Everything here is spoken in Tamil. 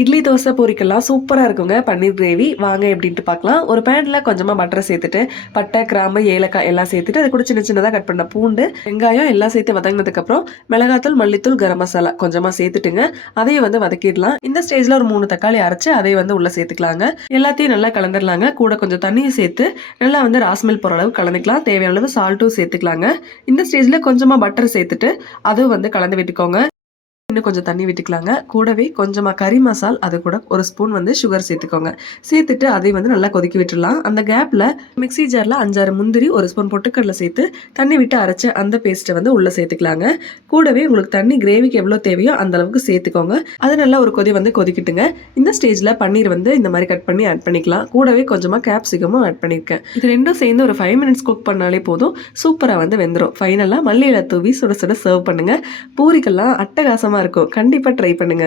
இட்லி, தோசை, பூரிக்கெல்லாம் சூப்பரா இருக்குங்க பன்னீர் கிரேவி. வாங்க எப்படின்ட்டு பார்க்கலாம். ஒரு பேன்ல கொஞ்சமா பட்டர் சேர்த்துட்டு, பட்டை, கிராம்பு, ஏலக்காய் எல்லாம் சேர்த்துட்டு, அது கூட சின்ன சின்னதா கட் பண்ண பூண்டு, வெங்காயம் எல்லாம் சேர்த்து வதங்கினதுக்கப்புறம் மிளகாத்தூள், மல்லித்தூள், கரம் மசாலா கொஞ்சமா சேர்த்துட்டுங்க, அதையும் வதக்கிடலாம். இந்த ஸ்டேஜ்ல ஒரு 3 தக்காளி அரைச்சு அதையும் உள்ள சேர்த்துக்கலாங்க. எல்லாத்தையும் நல்லா கலந்துடலாங்க. கூட கொஞ்சம் தண்ணியும் சேர்த்து நல்லா ராஸ்மெல் போற அளவு கலந்துக்கலாம். தேவையான அளவு சால்ட்டும் சேர்த்துக்கலாங்க. இந்த ஸ்டேஜ்ல கொஞ்சமா பட்டர் சேர்த்துட்டு அதுவும் கலந்து விட்டுக்கோங்க. இன்னும் கொஞ்சம் தண்ணி விட்டுக்கலாங்க. கூடவே கொஞ்சமா கறி மசால், அது கூட ஒரு ஸ்பூன் சுகர் சேர்த்துக்கோங்க. சேர்த்துட்டு அதை நல்லா கொதிக்க விட்டுடலாம். அந்த கேப்ல மிக்ஸி ஜார்ல 5, 6 முந்திரி, ஒரு ஸ்பூன் பொட்டுக்கடலை சேர்த்து தண்ணி விட்டு அரைச்ச அந்த பேஸ்ட்டை உள்ள சேர்த்துக்கலாங்க. கூடவே உங்களுக்கு தண்ணி கிரேவிக்கு எவ்வளோ தேவையோ அந்த அளவுக்கு சேர்த்துக்கோங்க. அது நல்லா ஒரு கொதி கொதிக்கிட்டுங்க. இந்த ஸ்டேஜ்ல பன்னீர் இந்த மாதிரி கட் பண்ணி ஆட் பண்ணிக்கலாம். கூடவே கொஞ்சமா கேப்சிகமும் ஆட் பண்ணியிருக்கேன். இது ரெண்டும் சேர்ந்து ஒரு 5 மினிட்ஸ் குக் பண்ணாலே போதும். சூப்பரா வெந்துடும். ஃபைனலா மல்லி இலை தூவி சுட சுட சர்வ் பண்ணுங்க. பூரிக்கெல்லாம் அட்டகாசமா இருக்கும். கண்டிப்பா ட்ரை பண்ணுங்க.